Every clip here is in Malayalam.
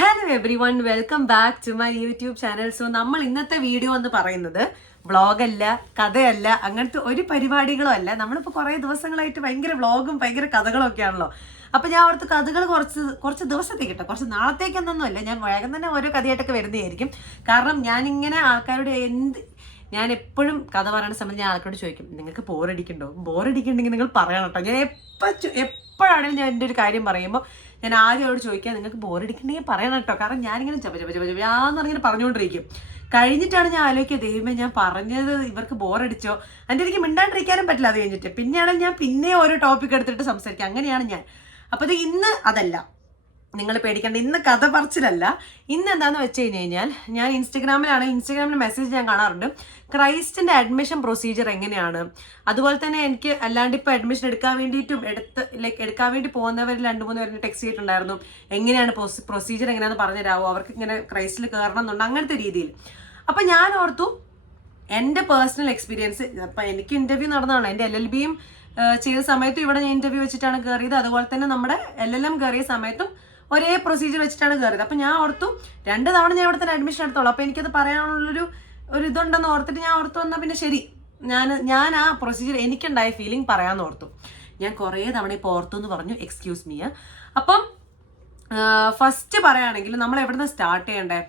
Hello everyone, welcome back to my YouTube channel. So നമ്മൾ ഇന്നത്തെ വീഡിയോ എന്ന് പറയുന്നത് വ്ളോഗല്ല, കഥയല്ല, അങ്ങനത്തെ ഒരു പരിപാടികളും അല്ല. നമ്മളിപ്പോൾ കുറേ ദിവസങ്ങളായിട്ട് ഭയങ്കര വ്ളോഗും ഭയങ്കര കഥകളും ഒക്കെ ആണല്ലോ. അപ്പം ഞാൻ ഓർത്ത് കഥകൾ കുറച്ച് ദിവസത്തേക്ക് കിട്ടും, കുറച്ച് നാളത്തേക്കൊന്നൊന്നുമല്ല. ഞാൻ വേഗം തന്നെ ഓരോ കഥയായിട്ടൊക്കെ വരുന്നതായിരിക്കും. കാരണം ഞാനിങ്ങനെ ആൾക്കാരുടെ ഞാൻ എപ്പോഴും കഥ പറയുന്ന സമയത്ത് ഞാൻ ആൾക്കാരോട് ചോദിക്കും, നിങ്ങൾക്ക് ബോറടിക്കുന്നുണ്ടെങ്കിൽ നിങ്ങൾ പറയണം കേട്ടോ. ഞാൻ എപ്പോഴാണെങ്കിലും ഞാൻ എൻ്റെ ഒരു കാര്യം പറയുമ്പോൾ ഞാൻ ആദ്യം അവരോട് ചോദിക്കാം, നിങ്ങൾക്ക് ബോറടിക്കണ്ടെങ്കിൽ പറയണം കേട്ടോ. കാരണം ഞാനിങ്ങനെ ജപജാന്ന് പറഞ്ഞിങ്ങനെ പറഞ്ഞുകൊണ്ടിരിക്കും. കഴിഞ്ഞിട്ടാണ് ഞാൻ ആലോചിക്കുക, ദൈവമേ ഞാൻ പറഞ്ഞത് ഇവർക്ക് ബോറടിച്ചോ. എൻ്റെ എനിക്ക് മിണ്ടാണ്ടിരിക്കാനും പറ്റില്ല. അത് കഴിഞ്ഞിട്ട് പിന്നെയാണെങ്കിൽ ഞാൻ പിന്നെ ഓരോ ടോപ്പിക് എടുത്തിട്ട് സംസാരിക്കാം. അങ്ങനെയാണ് ഞാൻ. അപ്പോൾ അത് ഇന്ന് അതല്ല, നിങ്ങൾ പേടിക്കേണ്ട. ഇന്ന് കഥ പറച്ചിലല്ല. ഇന്ന് എന്താന്ന് വെച്ച് കഴിഞ്ഞാൽ ഞാൻ ഇൻസ്റ്റഗ്രാമിൽ മെസ്സേജ് ഞാൻ കാണാറുണ്ട്, ക്രൈസ്റ്റിന്റെ അഡ്മിഷൻ പ്രൊസീജിയർ എങ്ങനെയാണ്. അതുപോലെ തന്നെ എനിക്ക് അല്ലാണ്ട് ഇപ്പോൾ അഡ്മിഷൻ എടുക്കാൻ വേണ്ടി പോകുന്നവരിൽ 2-3 പേര് ടെക്സ്റ്റ് ചെയ്തിട്ടുണ്ടായിരുന്നു, എങ്ങനെയാണ് പ്രൊസീജിയർ എങ്ങനെയാണെന്ന് പറഞ്ഞുതരാമോ, അവർക്ക് ഇങ്ങനെ ക്രൈസ്റ്റിൽ കയറണം എന്നുണ്ട്, അങ്ങനത്തെ രീതിയിൽ. അപ്പം ഞാൻ ഓർത്തു എൻ്റെ പേഴ്സണൽ എക്സ്പീരിയൻസ്. അപ്പം എനിക്ക് ഇൻ്റർവ്യൂ നടന്നതാണ്. എൻ്റെ LLBയും ചെയ്ത സമയത്തും ഇവിടെ ഞാൻ ഇൻ്റർവ്യൂ വെച്ചിട്ടാണ് കയറിയത്. അതുപോലെ തന്നെ നമ്മുടെ LLM കയറിയ സമയത്തും ഒരേ പ്രൊസീജിയർ വെച്ചിട്ടാണ് കയറിയത്. അപ്പം ഞാൻ ഓർത്തു 2 തവണ ഞാൻ ഇവിടെ തന്നെ അഡ്മിഷൻ എടുത്തോളൂ. അപ്പം എനിക്കത് പറയാനുള്ളൊരു ഇതുണ്ടെന്ന് ഓർത്തിട്ട് ഞാൻ ഓർത്തു വന്നാൽ പിന്നെ ശരി, ഞാൻ ആ പ്രൊസീജിയർ എനിക്കുണ്ടായ ഫീലിംഗ് പറയാമെന്ന് ഓർത്തു. ഞാൻ കുറേ തവണ ഇപ്പോൾ ഓർത്തു എന്ന് പറഞ്ഞു, എക്സ്ക്യൂസ് മീ. അപ്പം ഫസ്റ്റ് പറയുകയാണെങ്കിൽ നമ്മൾ എവിടെ നിന്ന് സ്റ്റാർട്ട് ചെയ്യണ്ടേ?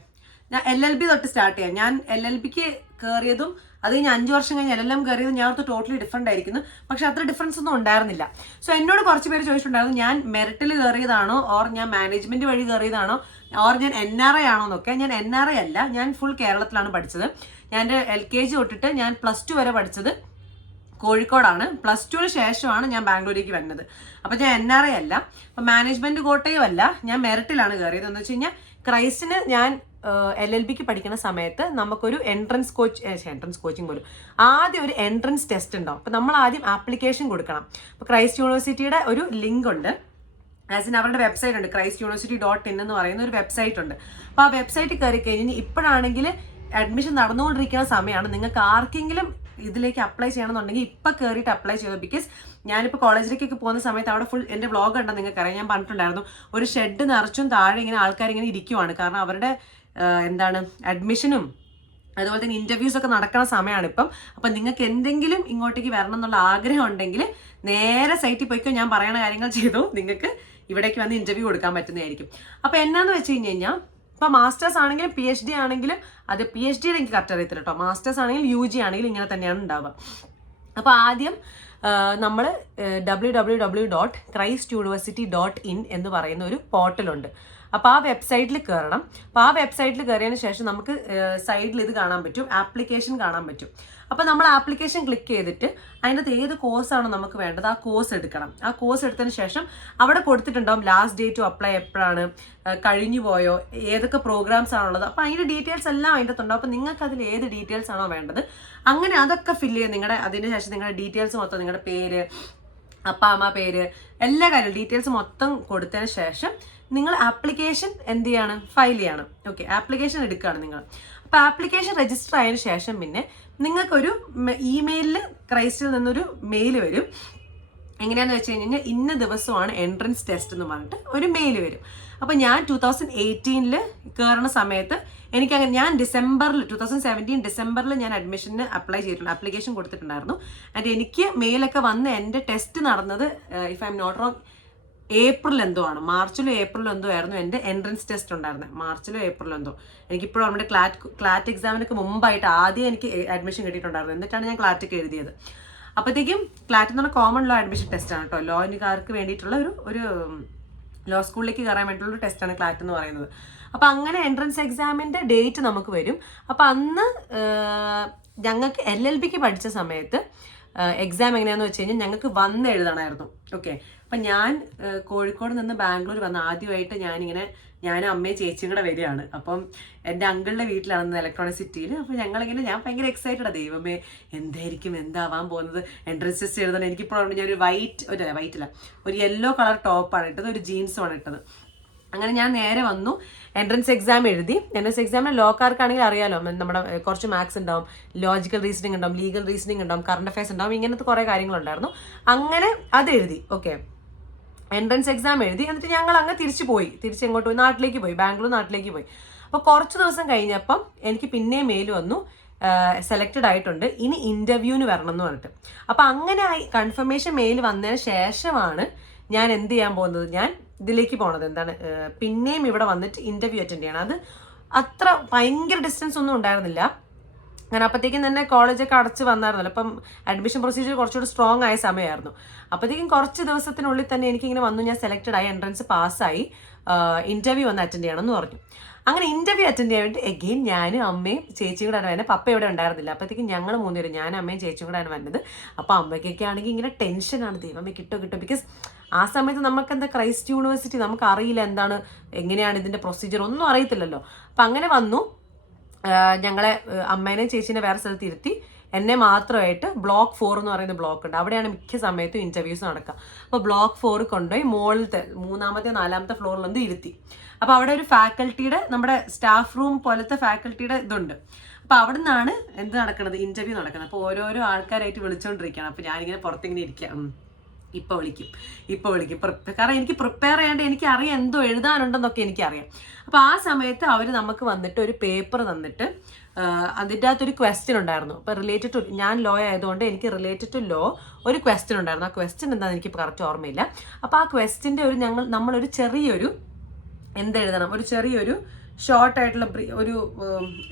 ഞാൻ LLB തൊട്ട് സ്റ്റാർട്ട് ചെയ്യാം. ഞാൻ LLBക്ക് കയറിയതും അത് കഴിഞ്ഞ് 5 വർഷം കഴിഞ്ഞ് LLM കയറിയതും ഞാൻ ഓർത്ത് ടോട്ടലി ഡിഫറെൻ്റ് ആയിരിക്കുന്നു. പക്ഷെ അത്ര ഡിഫറൻസ് ഒന്നും ഉണ്ടായിരുന്നില്ല. സോ എന്നോട് കുറച്ച് പേര് ചോദിച്ചിട്ടുണ്ടായിരുന്നു, ഞാൻ മെറിറ്റിൽ കയറിയതാണോ ഓർ ഞാൻ മാനേജ്മെന്റ് വഴി കയറിയതാണോ ഓർ ഞാൻ NRI ആണോ എന്നൊക്കെ. ഞാൻ NRI അല്ല, ഞാൻ ഫുൾ കേരളത്തിലാണ് പഠിച്ചത്. ഞാൻ എൻ്റെ LKG തൊട്ടിട്ട് ഞാൻ +2 വരെ പഠിച്ചത് കോഴിക്കോടാണ്. +2ന് ശേഷമാണ് ഞാൻ ബാംഗ്ലൂരേക്ക് വരുന്നത്. അപ്പം ഞാൻ NRI അല്ല, അപ്പം മാനേജ്മെന്റ് കോട്ടയും അല്ല, ഞാൻ മെറിറ്റിലാണ് കയറിയത്. എന്ന് വെച്ച് കഴിഞ്ഞാൽ ക്രൈസ്റ്റിന് ഞാൻ LLBക്ക് പഠിക്കുന്ന സമയത്ത് നമുക്കൊരു എൻട്രൻസ് കോച്ചിങ് പോലും ആദ്യം ഒരു എൻട്രൻസ് ടെസ്റ്റ് ഉണ്ടാവും. അപ്പം നമ്മൾ ആദ്യം ആപ്ലിക്കേഷൻ കൊടുക്കണം. അപ്പോൾ ക്രൈസ്റ്റ് യൂണിവേഴ്സിറ്റിയുടെ ഒരു ലിങ്ക് ഉണ്ട്, അവരുടെ വെബ്സൈറ്റ് ഉണ്ട്, christuniversity.in എന്ന് പറയുന്ന ഒരു വെബ്സൈറ്റ് ഉണ്ട്. അപ്പോൾ ആ വെബ്സൈറ്റ് കയറി കഴിഞ്ഞാൽ ഇപ്പോഴാണെങ്കിൽ അഡ്മിഷൻ നടന്നുകൊണ്ടിരിക്കുന്ന സമയമാണ്. നിങ്ങൾക്ക് ആർക്കെങ്കിലും ഇതിലേക്ക് അപ്ലൈ ചെയ്യണമെന്നുണ്ടെങ്കിൽ ഇപ്പം കയറിയിട്ട് അപ്ലൈ ചെയ്തു. ബിക്കോസ് ഞാനിപ്പോൾ കോളേജിലേക്കൊക്കെ പോകുന്ന സമയത്ത് അവിടെ ഫുൾ എൻ്റെ വ്ളോഗ് ഉണ്ടെന്ന് നിങ്ങൾക്കറിയാം. ഞാൻ പറഞ്ഞിട്ടുണ്ടായിരുന്നു, ഒരു ഷെഡ് നിറച്ചും താഴെ ഇങ്ങനെ ആൾക്കാർ ഇങ്ങനെ ഇരിക്കുവാണ്. കാരണം അവരുടെ അഡ്മിഷനും അതുപോലെ തന്നെ ഇൻ്റർവ്യൂസ് ഒക്കെ നടക്കുന്ന സമയമാണ് ഇപ്പം. അപ്പം നിങ്ങൾക്ക് എന്തെങ്കിലും ഇങ്ങോട്ടേക്ക് വരണം എന്നുള്ള ആഗ്രഹം ഉണ്ടെങ്കിൽ നേരെ സൈറ്റിൽ പോയിക്കോ. ഞാൻ പറയുന്ന കാര്യങ്ങൾ ചെയ്തു നിങ്ങൾക്ക് ഇവിടേക്ക് വന്ന് ഇൻ്റർവ്യൂ കൊടുക്കാൻ പറ്റുന്നതായിരിക്കും. അപ്പം എന്നാന്ന് വെച്ച് കഴിഞ്ഞാൽ ഇപ്പം മാസ്റ്റേഴ്സ് ആണെങ്കിലും PhD ആണെങ്കിലും, അത് PhDയുടെ എനിക്ക് കറക്റ്റ് അറിയത്തില്ല കേട്ടോ. മാസ്റ്റേഴ്സ് ആണെങ്കിലും UG ആണെങ്കിലും ഇങ്ങനെ തന്നെയാണ് ഉണ്ടാവുക. അപ്പോൾ ആദ്യം നമ്മൾ www.christuniversity.in എന്ന് പറയുന്ന ഒരു പോർട്ടലുണ്ട്. അപ്പോൾ ആ വെബ്സൈറ്റിൽ കയറണം. അപ്പോൾ ആ വെബ്സൈറ്റിൽ കയറിയതിന് ശേഷം നമുക്ക് സൈഡിൽ ഇത് കാണാൻ പറ്റും, ആപ്ലിക്കേഷൻ കാണാൻ പറ്റും. അപ്പോൾ നമ്മൾ ആപ്ലിക്കേഷൻ ക്ലിക്ക് ചെയ്തിട്ട് അതിനകത്ത് ഏത് കോഴ്സാണോ നമുക്ക് വേണ്ടത് ആ കോഴ്സ് എടുക്കണം. ആ കോഴ്സ് എടുത്തതിന് ശേഷം അവിടെ കൊടുത്തിട്ടുണ്ടാവും ലാസ്റ്റ് ഡേറ്റ് ടു അപ്ലൈ എപ്പോഴാണ്, കഴിഞ്ഞു പോയോ, ഏതൊക്കെ പ്രോഗ്രാംസ് ആണുള്ളത്. അപ്പോൾ അതിൻ്റെ ഡീറ്റെയിൽസ് എല്ലാം അതിൻ്റെ ഉണ്ടാവും. അപ്പോൾ നിങ്ങൾക്ക് അതിൽ ഏത് ഡീറ്റെയിൽസ് ആണോ വേണ്ടത് അങ്ങനെ അതൊക്കെ ഫില്ല് ചെയ്യുക. അതിന് ശേഷം നിങ്ങളുടെ ഡീറ്റെയിൽസ് മൊത്തം, നിങ്ങളുടെ പേര്, അപ്പ അമ്മ പേര്, എല്ലാ കാര്യവും ഡീറ്റെയിൽസ് മൊത്തം കൊടുത്തതിന് ശേഷം നിങ്ങൾ ആപ്ലിക്കേഷൻ എന്ത് ചെയ്യാണ്, ഫയൽ ചെയ്യണം. ഓക്കെ, ആപ്ലിക്കേഷൻ എടുക്കുകയാണ് നിങ്ങൾ. അപ്പോൾ ആപ്ലിക്കേഷൻ രജിസ്റ്റർ ആയതിനു ശേഷം പിന്നെ നിങ്ങൾക്കൊരു ഇമെയിലിൽ ക്രൈസ്റ്റിൽ നിന്നൊരു മെയിൽ വരും. എങ്ങനെയാണെന്ന് വെച്ച് കഴിഞ്ഞാൽ ഇന്ന ദിവസമാണ് എൻട്രൻസ് ടെസ്റ്റ് എന്ന് പറഞ്ഞിട്ട് ഒരു മെയിൽ വരും. അപ്പോൾ ഞാൻ 2018 കയറുന്ന സമയത്ത് ഞാൻ 2017 ഡിസംബറിൽ ഞാൻ അഡ്മിഷന് അപ്ലൈ ചെയ്തിട്ടുണ്ട്, ആപ്ലിക്കേഷൻ കൊടുത്തിട്ടുണ്ടായിരുന്നു. ആൻഡ് എനിക്ക് മെയിലൊക്കെ വന്ന് എൻ്റെ ടെസ്റ്റ് നടന്നത് if I'm not wrong April എന്തോ ആണ്, മാർച്ചിലോ ഏപ്രിലോ എന്തോ ആയിരുന്നു എൻ്റെ എൻട്രൻസ് ടെസ്റ്റ് ഉണ്ടായിരുന്നത്. മാർച്ചിലോ ഏപ്രിലോ എന്തോ. എനിക്കിപ്പോഴും നമ്മുടെ ക്ലാറ്റ് എക്സാമിനൊക്കെ മുമ്പായിട്ട് ആദ്യം എനിക്ക് അഡ്മിഷൻ കിട്ടിയിട്ടുണ്ടായിരുന്നു. എന്നിട്ടാണ് ഞാൻ ക്ലാറ്റൊക്കെ എഴുതിയത്. അപ്പോഴത്തേക്കും ക്ലാറ്റ് എന്ന് പറഞ്ഞാൽ കോമൺ ലോ അഡ്മിഷൻ ടെസ്റ്റാണ് കേട്ടോ. ലോക്കാർക്ക് വേണ്ടിയിട്ടുള്ള ഒരു ലോ സ്കൂളിലേക്ക് കയറാൻ വേണ്ടിയിട്ടുള്ള ഒരു ടെസ്റ്റാണ് ക്ലാറ്റ് എന്ന് പറയുന്നത്. അപ്പോൾ അങ്ങനെ എൻട്രൻസ് എക്സാമിൻ്റെ ഡേറ്റ് നമുക്ക് വരും. അപ്പോൾ അന്ന് ഞങ്ങൾക്ക് LLBക്ക് പഠിച്ച സമയത്ത് എക്സാം എങ്ങനെയാണെന്ന് വെച്ച് കഴിഞ്ഞാൽ ഞങ്ങൾക്ക് വന്ന് എഴുതണമായിരുന്നു. ഓക്കെ, അപ്പം ഞാൻ കോഴിക്കോട് നിന്ന് ബാംഗ്ലൂർ വന്ന് ആദ്യമായിട്ട് ഞാനും അമ്മയും ചേച്ചിയും കൂടെ വരികയാണ്. അപ്പം എൻ്റെ അങ്കിളുടെ വീട്ടിലാണ് ഇലക്ട്രോണിക് സിറ്റിയിൽ. അപ്പോൾ ഞാൻ ഭയങ്കര എക്സൈറ്റഡാണ്, ദൈവമേ എന്താവാൻ പോകുന്നത്, എൻട്രൻസ് ടെസ്റ്റ് എഴുതണം. എനിക്കിപ്പോഴും ഞാൻ ഒരു യെല്ലോ കളർ ടോപ്പാണ് ഇട്ടത്, ഒരു ജീൻസുമാണ് ഇട്ടത്. അങ്ങനെ ഞാൻ നേരെ വന്നു, എൻട്രൻസ് എക്സാം എഴുതി. എൻട്രൻസ് എക്സാമിന് ലോക്കാർക്കാണെങ്കിൽ അറിയാലോ, നമ്മുടെ കുറച്ച് മാത്സ് ഉണ്ടാവും, ലോജിക്കൽ റീസണിങ് ഉണ്ടാവും, ലീഗൽ റീസണിങ് ഉണ്ടാവും, കറണ്ട് അഫയേഴ്സ് ഉണ്ടാവും, ഇങ്ങനത്തെ കുറേ കാര്യങ്ങളുണ്ടായിരുന്നു. അങ്ങനെ അത് എഴുതി. ഓക്കെ, എൻട്രൻസ് എക്സാം എഴുതി. എന്നിട്ട് ഞങ്ങൾ അങ്ങ് തിരിച്ച് എങ്ങോട്ട് പോയി, നാട്ടിലേക്ക് പോയി, നാട്ടിലേക്ക് പോയി. അപ്പോൾ കുറച്ച് ദിവസം കഴിഞ്ഞപ്പം എനിക്ക് പിന്നെയും മെയിൽ വന്നു, സെലക്റ്റഡ് ആയിട്ടുണ്ട്, ഇനി ഇന്റർവ്യൂവിന് വരണം എന്ന് പറഞ്ഞിട്ട്. അപ്പം അങ്ങനെ കൺഫർമേഷൻ മെയിൽ വന്നതിന് ശേഷമാണ് ഞാൻ എന്ത് ചെയ്യാൻ പോകുന്നത്, ഞാൻ ഇതിലേക്ക് പോണത്. എന്താണ്, പിന്നെയും ഇവിടെ വന്നിട്ട് ഇന്റർവ്യൂ അറ്റൻഡ് ചെയ്യണം. അത് അത്ര ഭയങ്കര ഡിസ്റ്റൻസ് ഒന്നും ഉണ്ടായിരുന്നില്ല. അങ്ങനെ അപ്പോഴത്തേക്കും തന്നെ കോളേജൊക്കെ അടച്ച് വന്നായിരുന്നല്ലോ. അപ്പം അഡ്മിഷൻ പ്രൊസീജിയർ കുറച്ചുകൂടി സ്ട്രോങ് ആയ സമയമായിരുന്നു. അപ്പോഴത്തേക്കും കുറച്ച് ദിവസത്തിനുള്ളിൽ തന്നെ എനിക്കിങ്ങനെ വന്നു, ഞാൻ സെലക്റ്റഡ് ആയി, എൻട്രൻസ് പാസ്സായി, ഇന്റർവ്യൂ വന്ന് അറ്റൻഡ് ചെയ്യണം എന്ന് പറഞ്ഞു. അങ്ങനെ ഇന്റർവ്യൂ അറ്റൻഡ് ചെയ്യാൻ വേണ്ടി എഗെയിൻ ഞാനും അമ്മയും ചേച്ചിയും കൂടെ ആണ് വരുന്നത്. പപ്പ ഇവിടെ ഉണ്ടായിരുന്നില്ല. അപ്പോഴത്തേക്കും ഞങ്ങൾ മൂന്നുപേരും, ഞാനും അമ്മയും ചേച്ചിയും കൂടെ ആണ് വരുന്നത്. അപ്പോൾ അമ്മയ്ക്കൊക്കെ ആണെങ്കിൽ ഇങ്ങനെ ടെൻഷനാണ്, ദൈവമേ കിട്ടും. ബിക്കോസ് ആ സമയത്ത് നമുക്ക് എന്താ ക്രൈസ്റ്റ് യൂണിവേഴ്സിറ്റി നമുക്ക് അറിയില്ല, എന്താണ് എങ്ങനെയാണ് ഇതിന്റെ പ്രൊസീജിയർ ഒന്നും അറിയത്തില്ലല്ലോ. അപ്പം അങ്ങനെ വന്നു, ഞങ്ങളെ അമ്മേനെയും ചേച്ചീനെ വേറെ സ്ഥലത്ത് ഇരുത്തി, എന്നെ മാത്രമായിട്ട് ബ്ലോക്ക് 4 എന്ന് പറയുന്ന ബ്ലോക്ക് ഉണ്ട്, അവിടെയാണ് മിക്ക സമയത്തും ഇന്റർവ്യൂസ് നടക്കുക. അപ്പോൾ ബ്ലോക്ക് 4 കൊണ്ടുപോയി മുകളിലത്തെ 3ാമത്തെ 4ാമത്തെ ഫ്ലോറിൽ ഇരുത്തി. അപ്പോൾ അവിടെ ഒരു ഫാക്കൽറ്റിയുടെ, നമ്മുടെ സ്റ്റാഫ് റൂം പോലത്തെ ഫാക്കൽറ്റിയുടെ ഇതുണ്ട്. അപ്പോൾ അവിടെ നിന്നാണ് എന്ത് നടക്കുന്നത്, ഇന്റർവ്യൂ നടക്കുന്നത്. അപ്പോൾ ഓരോരോ ആൾക്കാരായിട്ട് വിളിച്ചുകൊണ്ടിരിക്കുകയാണ്. അപ്പോൾ ഞാനിങ്ങനെ പുറത്തിങ്ങനെ ഇരിക്കാം, ഇപ്പോൾ വിളിക്കും. കാരണം എനിക്ക് പ്രിപ്പയർ ചെയ്യാണ്ട് എനിക്ക് അറിയാം എന്തോ എഴുതാനുണ്ടെന്നൊക്കെ എനിക്കറിയാം. അപ്പോൾ ആ സമയത്ത് അവർ നമുക്ക് വന്നിട്ട് ഒരു പേപ്പർ തന്നിട്ട് അതിൻ്റെ അകത്തൊരു ക്വസ്റ്റ്യൻ ഉണ്ടായിരുന്നു. അപ്പോൾ റിലേറ്റഡ് ടു, ഞാൻ ലോ ആയതുകൊണ്ട് എനിക്ക് റിലേറ്റഡ് ടു ലോ ഒരു ക്വസ്റ്റ്യൻ ഉണ്ടായിരുന്നു. ആ ക്വസ്റ്റ്യൻ എന്താണെന്ന് എനിക്ക് കറക്റ്റ് ഓർമ്മയില്ല. അപ്പോൾ ആ ക്വസ്റ്റ്യൻ്റെ നമ്മളൊരു ചെറിയൊരു എന്തെഴുതണം, ഒരു ചെറിയൊരു ഷോർട്ട് ആയിട്ടുള്ള ഒരു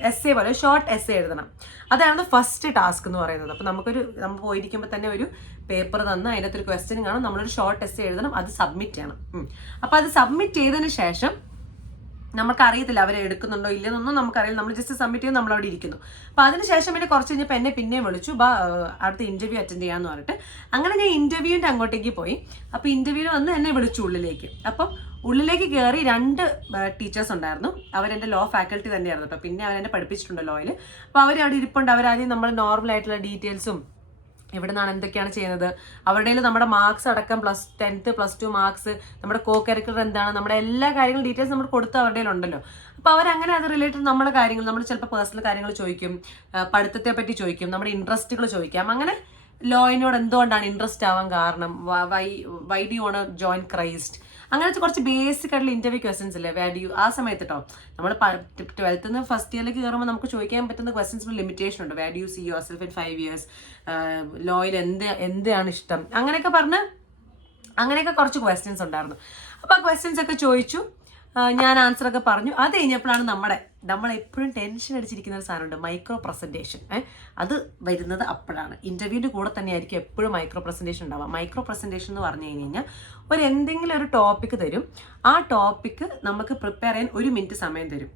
എസ്സേ പോലെ ഷോർട്ട് എസ്സേ എഴുതണം. അതായിരുന്നു ഫസ്റ്റ് ടാസ്ക് എന്ന് പറയുന്നത്. അപ്പോൾ നമ്മൾ പോയിരിക്കുമ്പോൾ തന്നെ ഒരു പേപ്പർ തന്ന് അതിനകത്തൊരു ക്വസ്റ്റ്യൻ കാണും, നമ്മളൊരു ഷോർട്ട് എസ്സേ എഴുതണം, അത് സബ്മിറ്റ് ചെയ്യണം. അപ്പോൾ അത് സബ്മിറ്റ് ചെയ്തതിന് ശേഷം നമുക്കറിയത്തില്ല അവരെ എടുക്കുന്നുണ്ടോ ഇല്ലെന്നൊന്നും നമുക്കറിയില്ല, നമ്മൾ ജസ്റ്റ് സബ്മിറ്റ് ചെയ്ത് നമ്മളവിടെ ഇരിക്കുന്നു. അപ്പോൾ അതിനുശേഷം പിന്നെ കുറച്ച് കഴിഞ്ഞപ്പോൾ എന്നെ പിന്നെയും വിളിച്ചു, അടുത്ത ഇന്റർവ്യൂ അറ്റൻഡ് ചെയ്യാമെന്ന് പറഞ്ഞിട്ട്. അങ്ങനെ ഞാൻ ഇന്റർവ്യൂവിൻ്റെ അങ്ങോട്ടേക്ക് പോയി. അപ്പോൾ ഇന്റർവ്യൂവിന് വന്ന് എന്നെ വിളിച്ചു ഉള്ളിലേക്ക്. അപ്പം ഉള്ളിലേക്ക് കയറി 2 ടീച്ചേഴ്സ് ഉണ്ടായിരുന്നു. അവരെൻ്റെ ലോ ഫാക്കൽറ്റി തന്നെയായിരുന്നു കേട്ടോ. പിന്നെ അവരെന്നെ പഠിപ്പിച്ചിട്ടുണ്ട് ലോയിൽ. അപ്പോൾ അവരവിടെ ഇരിപ്പുണ്ട്. അവരാദ്യം നമ്മൾ നോർമൽ ആയിട്ടുള്ള ഡീറ്റെയിൽസും ഇവിടെ നിന്നാണ് എന്തൊക്കെയാണ് ചെയ്യുന്നത്, അവരുടെ നമ്മുടെ മാർക്സ് അടക്കം +10, +2 മാർക്സ്, നമ്മുടെ കോ കരിക്കുലർ എന്താണ്, നമ്മുടെ എല്ലാ കാര്യങ്ങളും ഡീറ്റെയിൽസ് നമ്മൾ കൊടുത്ത് അവരുടെ ഉണ്ടല്ലോ. അപ്പോൾ അവരങ്ങനെ അത് റിലേറ്റഡ് നമ്മുടെ കാര്യങ്ങൾ, നമ്മൾ ചിലപ്പോൾ പേഴ്സണൽ കാര്യങ്ങൾ ചോദിക്കും, പഠിത്തത്തെ പറ്റി ചോദിക്കും, നമ്മുടെ ഇൻട്രസ്റ്റുകൾ ചോദിക്കാം. അങ്ങനെ ലോയിനോട് എന്തുകൊണ്ടാണ് ഇൻട്രസ്റ്റ് ആവാൻ കാരണം, why do you want to join Christ, അങ്ങനത്തെ കുറച്ച് ബേസിക് ആയിട്ടുള്ള ഇന്റർവ്യൂ ക്വസ്റ്റ്യൻസ് ഇല്ലേ, ആ സമയത്ത് കേട്ടോ. നമ്മൾ 12th നിന്ന് ഫസ്റ്റ് ഇയറിലേക്ക് കയറുമ്പോൾ നമുക്ക് ചോദിക്കാൻ പറ്റുന്ന ക്വസ്റ്റ്യൻസിന് ലിമിറ്റേഷൻ ഉണ്ട്. Where do you see yourself in 5 years, ലോയിൽ എന്താണ് ഇഷ്ടം, അങ്ങനെയൊക്കെ കുറച്ച് ക്വസ്റ്റ്യൻസ് ഉണ്ടായിരുന്നു. അപ്പോൾ ആ ക്വസ്റ്റ്യൻസ് ഒക്കെ ചോദിച്ചു, ഞാൻ ആൻസറൊക്കെ പറഞ്ഞു. അത് കഴിഞ്ഞപ്പോഴാണ് നമ്മളെപ്പോഴും ടെൻഷൻ അടിച്ചിരിക്കുന്ന ഒരു സാധനമുണ്ട്, മൈക്രോ പ്രസൻറ്റേഷൻ. അത് വരുന്നത് അപ്പോഴാണ്. ഇന്റർവ്യൂവിൻ്റെ കൂടെ തന്നെ ആയിരിക്കും എപ്പോഴും മൈക്രോ പ്രസൻറ്റേഷൻ ഉണ്ടാവുക. മൈക്രോ പ്രസൻറ്റേഷൻ എന്ന് പറഞ്ഞു കഴിഞ്ഞാൽ എന്തെങ്കിലും ഒരു ടോപ്പിക്ക് തരും. ആ ടോപ്പിക്ക് നമുക്ക് പ്രിപ്പയർ ചെയ്യാൻ 1 മിനിറ്റ് സമയം തരും.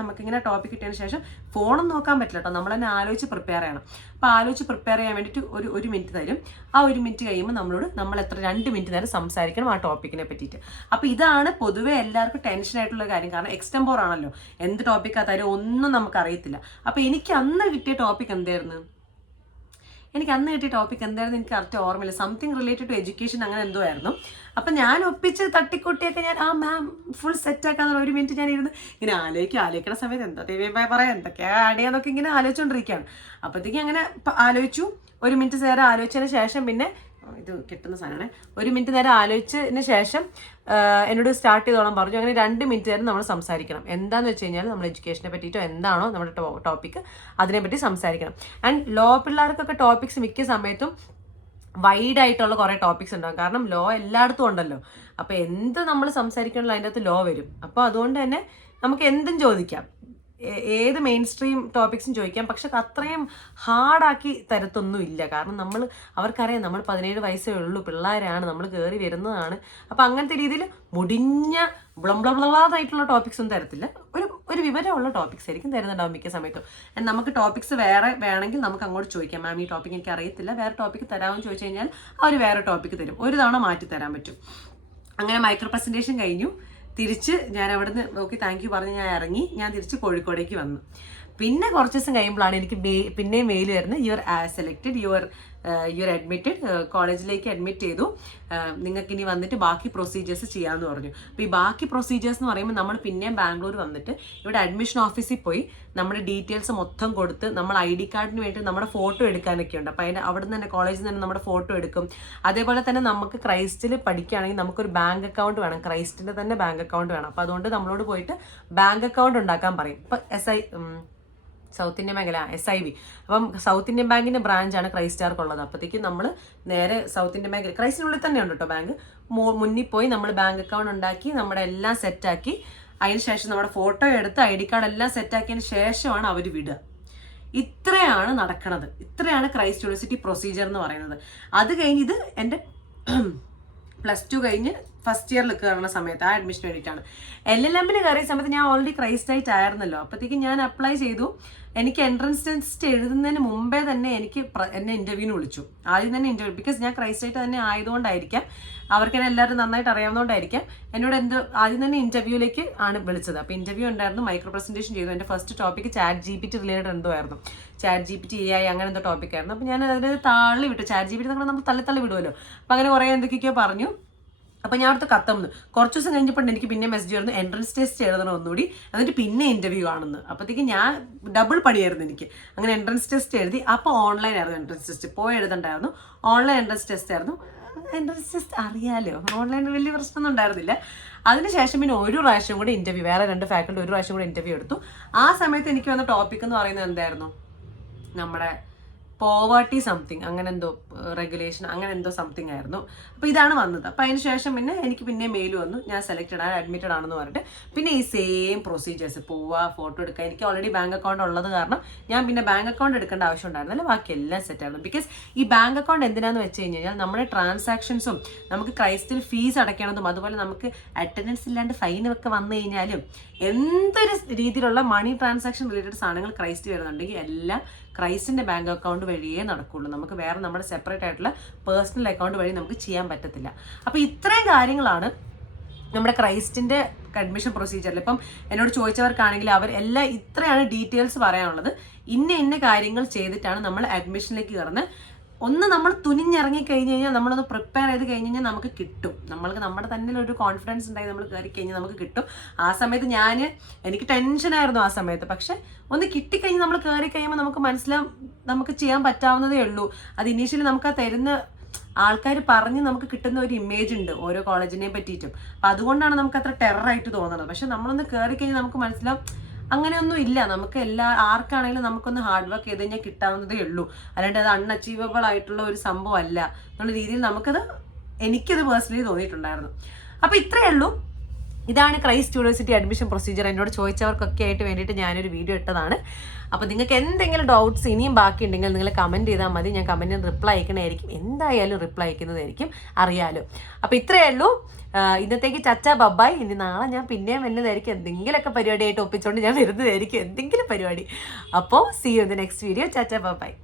നമുക്കിങ്ങനെ ടോപ്പിക്ക് കിട്ടിയതിന് ശേഷം ഫോണും നോക്കാൻ പറ്റില്ല കേട്ടോ, നമ്മൾ തന്നെ ആലോചിച്ച് പ്രിപ്പയർ ചെയ്യണം. അപ്പോൾ ആലോചിച്ച് പ്രിപ്പയർ ചെയ്യാൻ വേണ്ടിയിട്ട് 1 മിനിറ്റ് തരും. ആ 1 മിനിറ്റ് കഴിയുമ്പോൾ നമ്മൾ 2 മിനിറ്റ് നേരം സംസാരിക്കണം ആ ടോപ്പിക്കിനെ പറ്റിയിട്ട്. അപ്പോൾ ഇതാണ് പൊതുവെ എല്ലാവർക്കും ടെൻഷനായിട്ടുള്ള കാര്യം. കാരണം എക്സ്റ്റംപോർ ആണല്ലോ, എന്ത് ടോപ്പിക്കാ തരും ഒന്നും നമുക്കറിയത്തില്ല. അപ്പോൾ എനിക്ക് അന്ന് കിട്ടിയ ടോപ്പിക് എന്തായിരുന്നു, എനിക്ക് കറക്റ്റ് ഓർമ്മയില്ല. സംതിങ് റിലേറ്റഡ് ടു എഡ്യൂക്കേഷൻ, അങ്ങനെ എന്തോ ആയിരുന്നു. അപ്പം ഞാൻ ഒപ്പിച്ച് തട്ടിക്കൊട്ടിയൊക്കെ ഞാൻ മാം ഫുൾ സെറ്റാക്കാന്ന് 1 മിനിറ്റ് ഞാൻ ഇരുന്ന് ഇങ്ങനെ ആലോചിക്കണ സമയത്ത് എന്താ ദൈവമായി പറയാം, എന്തൊക്കെയാ ആഡ് ചെയ്യാന്നൊക്കെ ഇങ്ങനെ ആലോചിച്ചുകൊണ്ടിരിക്കുകയാണ്. അപ്പോഴത്തേക്കും അങ്ങനെ ആലോചിച്ചു. 1 മിനിറ്റ് നേരം ആലോചിച്ചതിന് ശേഷം പിന്നെ ഇത് കിട്ടുന്ന സാധനമാണ്. 1 മിനിറ്റ് നേരം ആലോചിച്ചതിന് ശേഷം എന്നോട് സ്റ്റാർട്ട് ചെയ്തോളാൻ പറഞ്ഞു. അങ്ങനെ 2 മിനിറ്റ് നേരം നമ്മൾ സംസാരിക്കണം. എന്താന്ന് വെച്ച് കഴിഞ്ഞാൽ നമ്മൾ എഡ്യൂക്കേഷനെ പറ്റിയിട്ടോ എന്താണോ നമ്മുടെ ടോപ്പിക്ക് അതിനെപ്പറ്റി സംസാരിക്കണം. ആൻഡ് ലോ പിള്ളേർക്കൊക്കെ ടോപ്പിക്സ് മിക്ക സമയത്തും വൈഡ് ആയിട്ടുള്ള കുറേ ടോപ്പിക്സ് ഉണ്ടാകും. കാരണം ലോ എല്ലായിടത്തും ഉണ്ടല്ലോ. അപ്പോൾ എന്ത് നമ്മൾ സംസാരിക്കണമല്ലോ അതിൻ്റെ അകത്ത് ലോ വരും. അപ്പോൾ അതുകൊണ്ട് തന്നെ നമുക്ക് എന്തും ചോദിക്കാം, ഏത് മെയിൻ സ്ട്രീം ടോപ്പിക്സും ചോദിക്കാം. പക്ഷെ അത്രയും ഹാർഡാക്കി തരത്തൊന്നും ഇല്ല. കാരണം അവർക്കറിയാം നമ്മൾ 17 വയസ്സേ ഉള്ളൂ, പിള്ളേരാണ്, നമ്മൾ കയറി വരുന്നതാണ്. അപ്പം അങ്ങനത്തെ രീതിയിൽ മുടിഞ്ഞ ബ്ലംബ്ലബ്ലാതായിട്ടുള്ള ടോപ്പിക്സ് ഒന്നും തരത്തില്ല. ഒരു വിവരമുള്ള ടോപ്പിക്സ് ആയിരിക്കും തരുന്നുണ്ടാവും മിക്ക സമയത്തും. നമുക്ക് ടോപ്പിക്സ് വേറെ വേണമെങ്കിൽ നമുക്ക് അങ്ങോട്ട് ചോദിക്കാം, മാം ഈ ടോപ്പിക്ക് എനിക്ക് അറിയത്തില്ല, വേറെ ടോപ്പിക്ക് തരാമെന്ന് ചോദിച്ചു കഴിഞ്ഞാൽ അവർ വേറെ ടോപ്പിക്ക് തരും. ഒരു തവണ മാറ്റി തരാൻ പറ്റും. അങ്ങനെ മൈക്രോ പ്രസൻറ്റേഷൻ കഴിഞ്ഞു. തിരിച്ച് ഞാൻ അവിടുന്ന് ഓക്കെ താങ്ക് യു പറഞ്ഞ് ഞാൻ ഇറങ്ങി. ഞാൻ തിരിച്ച് കോഴിക്കോടേക്ക് വന്നു. പിന്നെ കുറച്ച് ദിവസം കഴിയുമ്പോഴാണ് എനിക്ക് പിന്നെയും മെയിൽ വരുന്നത്, your selected, your you are admitted, കോളേജിലേക്ക് അഡ്മിറ്റ് ചെയ്തു, നിങ്ങൾക്ക് ഇനി വന്നിട്ട് ബാക്കി പ്രൊസീജിയേഴ്സ് ചെയ്യാമെന്ന് പറഞ്ഞു. അപ്പോൾ ഈ ബാക്കി പ്രൊസീജിയേഴ്സ് എന്ന് പറയുമ്പോൾ നമ്മൾ പിന്നെയും ബാംഗ്ലൂർ വന്നിട്ട് ഇവിടെ അഡ്മിഷൻ ഓഫീസിൽ പോയി നമ്മുടെ ഡീറ്റെയിൽസ് മൊത്തം കൊടുത്ത് നമ്മൾ ID കാർഡിന് വേണ്ടി നമ്മുടെ ഫോട്ടോ എടുക്കാനൊക്കെ ഉണ്ട്. അപ്പോൾ അതിൻ്റെ അവിടെ നിന്ന് തന്നെ കോളേജിൽ നിന്ന് തന്നെ നമ്മുടെ ഫോട്ടോ എടുക്കും. അതേപോലെ തന്നെ നമുക്ക് ക്രൈസ്റ്റിൽ പഠിക്കുകയാണെങ്കിൽ നമുക്കൊരു ബാങ്ക് അക്കൗണ്ട് വേണം, ക്രൈസ്റ്റിൻ്റെ തന്നെ ബാങ്ക് അക്കൗണ്ട് വേണം. അപ്പോൾ അതുകൊണ്ട് നമ്മളോട് പോയിട്ട് ബാങ്ക് അക്കൗണ്ട് ഉണ്ടാക്കാൻ പറയും. ഇപ്പോൾ സൗത്ത് ഇന്ത്യൻ ബാങ്ക് SIB. അപ്പം സൗത്ത് ഇന്ത്യൻ ബാങ്കിൻ്റെ ബ്രാഞ്ചാണ് ക്രൈസ്റ്റാർക്കുള്ളത്. അപ്പോഴത്തേക്കും നമ്മൾ നേരെ സൗത്ത് ഇന്ത്യൻ ബാങ്ക്, ക്രൈസ്റ്റിനുള്ളിൽ തന്നെ ഉണ്ട് കേട്ടോ ബാങ്ക്, മുന്നിൽ പോയി നമ്മൾ ബാങ്ക് അക്കൗണ്ട് ഉണ്ടാക്കി നമ്മുടെ എല്ലാം സെറ്റാക്കി അതിന് ശേഷം നമ്മുടെ ഫോട്ടോ എടുത്ത് ID കാർഡ് എല്ലാം സെറ്റാക്കിയതിന് ശേഷമാണ് അവർ വിടുക. ഇത്രയാണ് നടക്കുന്നത്. ഇത്രയാണ് ക്രൈസ്റ്റ് യൂണിവേഴ്സിറ്റി പ്രൊസീജിയർ എന്ന് പറയുന്നത്. അത് കഴിഞ്ഞ് ഇത് എൻ്റെ +2 കഴിഞ്ഞ് ഫസ്റ്റ് ഇയറിൽ കയറുന്ന സമയത്ത് ആ അഡ്മിഷന് വേണ്ടിയിട്ടാണ്. LLMന് കയറിയ സമയത്ത് ഞാൻ ഓൾറെഡി ക്രൈസ്റ്റ് ആയിട്ട് ആയിരുന്നല്ലോ. അപ്പോഴത്തേക്കും ഞാൻ അപ്ലൈ ചെയ്തു. എനിക്ക് എൻട്രൻസ് ടെസ്റ്റ് എഴുതുന്നതിന് മുമ്പേ തന്നെ എന്നെ ഇൻ്റർവ്യൂവിന് വിളിച്ചു. ആദ്യം തന്നെ ഇൻ്റർവ്യൂ, ബിക്കോസ് ഞാൻ ക്രൈസ്റ്റ് ആയിട്ട് തന്നെ ആയതുകൊണ്ടായിരിക്കാം, അവർക്കെന്നെ എല്ലാവരും നന്നായിട്ട് അറിയാവുന്നതുകൊണ്ടായിരിക്കാം എന്നോട് ആദ്യം തന്നെ ഇൻ്റർവ്യൂവിലേക്ക് ആണ് വിളിച്ചത്. അപ്പോൾ ഇൻ്റർവ്യൂ ഉണ്ടായിരുന്നു, മൈക്രോ പ്രസൻറ്റേഷൻ ചെയ്തു. എൻ്റെ ഫസ്റ്റ് ടോപ്പിക്ക് ChatGPT റിലേറ്റഡ് എന്തോ ആയിരുന്നു, ChatGPT AI അങ്ങനെ എന്തോ ടോപ്പിക്കായിരുന്നു. അപ്പോൾ ഞാൻ അതിന് തള്ളി വിട്ടു. ChatGPT നമ്മൾ തള്ളി വിടുമല്ലോ. അപ്പോൾ അങ്ങനെ കുറേ എന്തൊക്കെയൊക്കെയോ പറഞ്ഞു. അപ്പോൾ ഞാൻ അടുത്ത് കത്തമെന്ന് കുറച്ച് ദിവസം കഴിഞ്ഞപ്പോൾ എനിക്ക് പിന്നെ മെസ്സേജ് വരുന്നു എൻട്രൻസ് ടെസ്റ്റ് എഴുതണം ഒന്നുകൂടി, എന്നിട്ട് പിന്നെ ഇൻ്റർവ്യൂ ആണെന്ന്. അപ്പോഴത്തേക്ക് ഞാൻ ഡബിൾ പണിയായിരുന്നു എനിക്ക്. അങ്ങനെ എൻട്രൻസ് ടെസ്റ്റ് എഴുതി. അപ്പോൾ ഓൺലൈൻ ആയിരുന്നു എൻട്രൻസ് ടെസ്റ്റ്, പോയി എഴുതണ്ടായിരുന്നു. ഓൺലൈൻ എൻട്രൻസ് ടെസ്റ്റ് ആയിരുന്നു. എൻട്രൻസ് ടെസ്റ്റ് അറിയാലോ, ഓൺലൈനിൽ വലിയ പ്രശ്നമൊന്നും ഉണ്ടായിരുന്നില്ല. അതിനുശേഷം പിന്നെ ഒരു പ്രാവശ്യം കൂടി ഇൻ്റർവ്യൂ, വേറെ 2 ഫാക്കൽറ്റി ഒരു പ്രാവശ്യം കൂടി ഇൻ്റർവ്യൂ എടുത്തു. ആ സമയത്ത് എനിക്ക് വന്ന ടോപ്പിക് എന്ന് പറയുന്നത് എന്തായിരുന്നു, നമ്മുടെ പോവർട്ടി സംതിങ് അങ്ങനെ എന്തോ റെഗുലേഷൻ അങ്ങനെ എന്തോ സംതിങ് ആയിരുന്നു. അപ്പോൾ ഇതാണ് വന്നത്. അപ്പോൾ അതിന് ശേഷം പിന്നെ എനിക്ക് പിന്നെ മെയിൽ വന്നു, ഞാൻ സെലക്റ്റഡ് ആണ്, അഡ്മിറ്റഡ് ആണെന്ന് പറഞ്ഞിട്ട്. പിന്നെ ഈ സെയിം പ്രൊസീജിയേഴ്സ്, പോവുക, ഫോട്ടോ എടുക്കുക. എനിക്ക് ഓൾറെഡി ബാങ്ക് അക്കൗണ്ട് ഉള്ളത് കാരണം ഞാൻ പിന്നെ ബാങ്ക് അക്കൗണ്ട് എടുക്കേണ്ട ആവശ്യം ഉണ്ടായിരുന്നില്ല, ബാക്കി എല്ലാം സെറ്റായിരുന്നു. ബിക്കോസ് ഈ ബാങ്ക് അക്കൗണ്ട് എന്തിനാന്ന് വെച്ച് കഴിഞ്ഞാൽ നമ്മുടെ ട്രാൻസാക്ഷൻസും നമുക്ക് ക്രൈസ്റ്റിൽ ഫീസ് അടയ്ക്കണതും അതുപോലെ നമുക്ക് അറ്റൻഡൻസ് ഇല്ലാണ്ട് ഫൈനൊക്കെ വന്നു കഴിഞ്ഞാലും എന്തൊരു രീതിയിലുള്ള മണി ട്രാൻസാക്ഷൻ റിലേറ്റഡ് സാധനങ്ങൾ ക്രൈസ്റ്റ് വരുന്നുണ്ടെങ്കിൽ എല്ലാം ക്രൈസ്റ്റിൻ്റെ ബാങ്ക് അക്കൗണ്ട് വഴിയേ നടക്കുള്ളൂ. നമുക്ക് വേറെ നമ്മുടെ സെപ്പറേറ്റ് ആയിട്ടുള്ള പേഴ്സണൽ അക്കൗണ്ട് വഴി നമുക്ക് ചെയ്യാൻ പറ്റത്തില്ല. അപ്പോൾ ഇത്രയും കാര്യങ്ങളാണ് നമ്മുടെ ക്രൈസ്റ്റിൻ്റെ അഡ്മിഷൻ പ്രൊസീജിയറിൽ. ഇപ്പം എന്നോട് ചോദിച്ചവർക്കാണെങ്കിൽ അവർ എല്ലാം ഇത്രയാണ് ഡീറ്റെയിൽസ് പറയാനുള്ളത്. ഇന്ന കാര്യങ്ങൾ ചെയ്തിട്ടാണ് നമ്മൾ അഡ്മിഷനിലേക്ക് കയറുന്നത്. ഒന്ന് നമ്മൾ തുനിഞ്ഞിറങ്ങി കഴിഞ്ഞ് കഴിഞ്ഞാൽ, നമ്മളൊന്ന് പ്രിപ്പയർ ചെയ്ത് കഴിഞ്ഞ് കഴിഞ്ഞാൽ നമുക്ക് കിട്ടും. നമ്മൾക്ക് നമ്മുടെ തന്നെ ഒരു കോൺഫിഡൻസ് ഉണ്ടായി നമ്മൾ കയറി കഴിഞ്ഞാൽ നമുക്ക് കിട്ടും. ആ സമയത്ത് എനിക്ക് ടെൻഷനായിരുന്നു ആ സമയത്ത്. പക്ഷെ ഒന്ന് കിട്ടിക്കഴിഞ്ഞ് നമ്മൾ കയറി കഴിയുമ്പോൾ നമുക്ക് മനസ്സിലാവും നമുക്ക് ചെയ്യാൻ പറ്റാവുന്നതേ ഉള്ളൂ. അത് ഇനീഷ്യലി നമുക്ക് ആ തരുന്ന ആൾക്കാർ പറഞ്ഞ് നമുക്ക് കിട്ടുന്ന ഒരു ഇമേജ് ഉണ്ട് ഓരോ കോളേജിനെ പറ്റിയിട്ടും. അപ്പം അതുകൊണ്ടാണ് നമുക്ക് അത്ര ടെററായിട്ട് തോന്നുന്നത്. പക്ഷെ നമ്മളൊന്ന് കയറി കഴിഞ്ഞാൽ നമുക്ക് മനസ്സിലാവും അങ്ങനെയൊന്നും ഇല്ല. നമുക്ക് ആർക്കാണെങ്കിലും നമുക്കൊന്ന് ഹാർഡ് വർക്ക് ചെയ്ത് കഴിഞ്ഞാൽ കിട്ടാവുന്നതേ ഉള്ളൂ. അല്ലാണ്ട് അത് അൺഅച്ചീവബിൾ ആയിട്ടുള്ള ഒരു സംഭവം അല്ല എന്നുള്ള രീതിയിൽ എനിക്കത് പേഴ്സണലി തോന്നിയിട്ടുണ്ടായിരുന്നു. അപ്പോൾ ഇത്രയേ ഉള്ളൂ. ഇതാണ് ക്രൈസ്റ്റ് യൂണിവേഴ്സിറ്റി അഡ്മിഷൻ പ്രൊസീജിയർ. എന്നോട് ചോദിച്ചവർക്കൊക്കെ ആയിട്ട് വേണ്ടിയിട്ട് ഞാനൊരു വീഡിയോ ഇട്ടതാണ്. അപ്പോൾ നിങ്ങൾക്ക് എന്തെങ്കിലും ഡൗട്ട്സ് ഇനിയും ബാക്കി ഉണ്ടെങ്കിൽ നിങ്ങൾ കമൻറ്റ് ചെയ്താൽ മതി. ഞാൻ കമൻറ്റിന് റിപ്ലൈ അയക്കണമായിരിക്കും, എന്തായാലും റിപ്ലൈ അയക്കുന്നതായിരിക്കും, അറിയാലോ. അപ്പോൾ ഇത്രയേ ഉള്ളൂ. ഇന്നത്തേക്ക് ചച്ച ബബ്ബായ്. ഇനി നാളെ ഞാൻ പിന്നെയും വരുന്നതായിരിക്കും, എന്തെങ്കിലുമൊക്കെ പരിപാടിയായിട്ട് ഒപ്പിച്ചുകൊണ്ട് ഞാൻ വരുന്നതായിരിക്കും, എന്തെങ്കിലും പരിപാടി. അപ്പോൾ see you in the next video. ചച്ച ബബ്ബായ്.